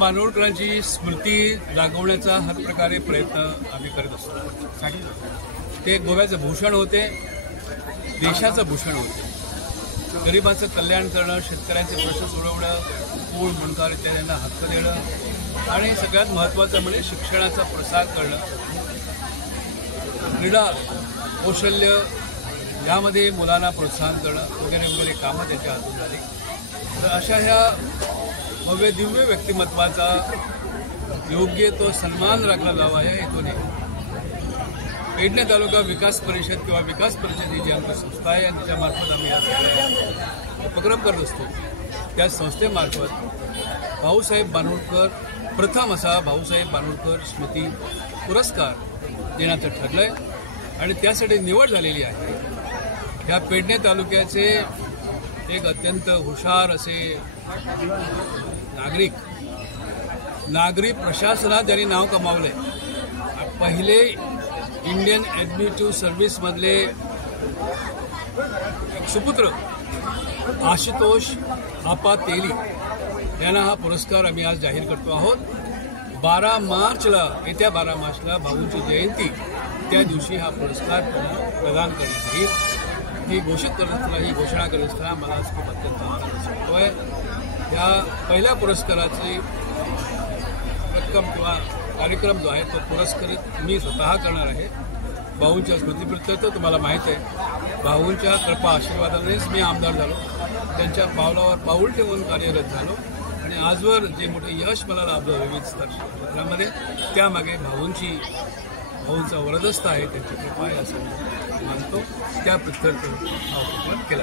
बानोडकरांची स्मृती जागवण्याचा हा प्रकारे प्रयत्न आम्ही करत असतो. ते गोव्याचं भूषण होते, देशाचं भूषण होते. गरिबांचं कल्याण करणं, शेतकऱ्यांचे प्रश्न सोडवणं, मूळ मुणकार इत्यादींना हक्क देणं आणि सगळ्यात महत्त्वाचं म्हणजे शिक्षणाचा प्रसार करणं, क्रीडा कौशल्य यामध्ये मुलांना प्रोत्साहन करणं वगैरे वगैरे कामं त्याच्या हातून झाली. तर अशा ह्या भव्य दिव्य व्यक्तिमत्वाचा योग्य तो सन्मान राखला जावा या हेतूने पेडणे तालुका विकास परिषद किंवा विकास परिषद ही जी आमची संस्था आहे आणि त्याच्यामार्फत आम्ही या सगळ्या उपक्रम करत असतो. त्या संस्थेमार्फत भाऊसाहेब बानोडकर प्रथम असा भाऊसाहेब बानोडकर स्मृती पुरस्कार देण्याचं ठरलं आहे आणि त्यासाठी निवड झालेली आहे. ह्या पेडणे तालुक्याचे एक अत्यंत हुशार असे नागरी प्रशासनात ज्यांनी नाव कमावलंय. पहिले इंडियन ॲडमिनिस्ट्रेटिव्ह सर्व्हिसमधले एक सुपुत्र आशुतोष आपा तेली यांना हा पुरस्कार आम्ही आज जाहीर करतो आहोत. 12 मार्चला येत्या 12 मार्चला भाऊंची जयंती त्या दिवशी हा पुरस्कार प्रदान करण्यात येईल. ही घोषित करत असताना ही घोषणा करत असताना मला आज खूप अत्यंत आनंद वाटतो आहे. या पहिल्या पुरस्काराची रक्कम किंवा कार्यक्रम जो आहे तो पुरस्कृत मी स्वतः करणार आहे. भाऊंच्या स्मृतीप्रित्यर्थ तुम्हाला माहीत आहे, भाऊंच्या कृपा आशीर्वादानेच मी आमदार झालो, त्यांच्या पावलावर पाऊल ठेवून कार्यरत झालो आणि आजवर जे मोठे यश मला लाभलं विविध क्षेत्रामध्ये त्यामागे भाऊंचा वरदस्त आहे, त्यांची कृपा आहे असं मानतो. त्या प्रित्यर्थ हा उपक्रम केला.